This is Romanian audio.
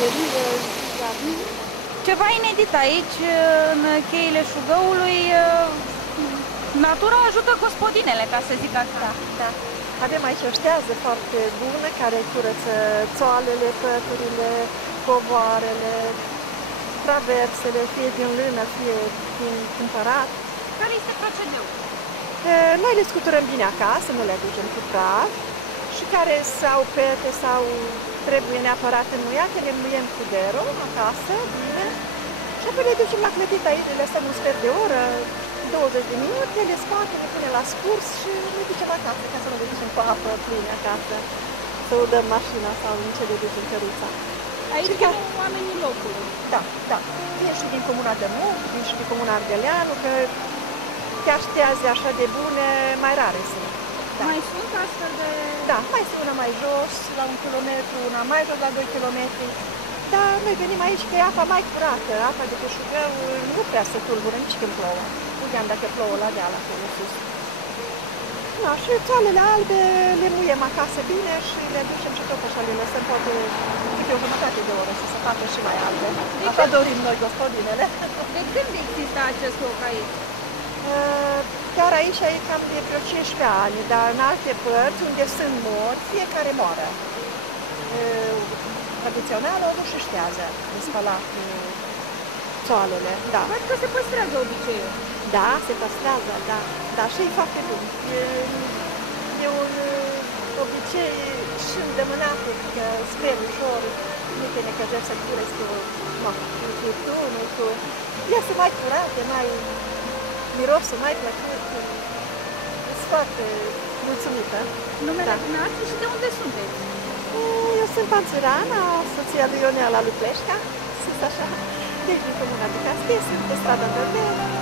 meșterie, Ceva inedit aici, în cheile Șugăului, natura ajută gospodinele, ca să zic așa. Da, da. Avem aici o ștează foarte bună care curăță țoalele, păturile, covoarele, traversele, fie din lână, fie din cumpărat. Care este procedeul? Noi le scuturăm bine acasă, nu le aducem cu praf și care sau pete sau trebuie neapărat înmuiate, le înmuiem cu dero acasă, bine, și apoi le ducem la clătit aici, le lăsăm un sfert de oră, 20 de minute, le scoatem, le punem la scurs și le ducem acasă, ca să nu le ducem cu apă plină acasă, să o dăm mașina sau în ce le ducem căruța. Aici ca oamenii locului. Da, da. Vin și din comuna de Muc, vin și din comuna Ardeleanu, că chiar șteaze așa de bune, mai rare sunt. Da. Mai sunt astfel de... Da, mai sunt una mai jos, la 1 kilometru, una mai jos, la 2 kilometri. Dar noi venim aici că e apa mai curată, apa de pe Șugău nu prea se tulbură nici când plouă. Uiteam dacă plouă la deal acolo sus. Da, și țoalele albe le muiem acasă bine și le ducem și tot așa le lăsăm poate câte o jumătate de oră să se facă și mai albe. Așa dorim noi, gospodinele. De când există acest loc aici? Chiar aici e cam de vreo 15 ani, dar în alte părți unde sunt morți, fiecare moară. Tradițional nu și ștează de spălat țoalele, da. Văd că se păstrează obiceiul. Da, se păstrează, da. Da, și e foarte bun. E un obicei și îndemânat, că spre ușor, nu te necăjești să cureți cu furtunul, cu... Iese mai curate, mai mirosul, mai plăcut. Sunt foarte mulțumită. Numele dumneavoastră și de unde sunteți? Eu sunt Panțurana, soția lui Ionela lui Pleșca. Sunt așa, de din comuna de Castie, sunt pe strada Bărbeni.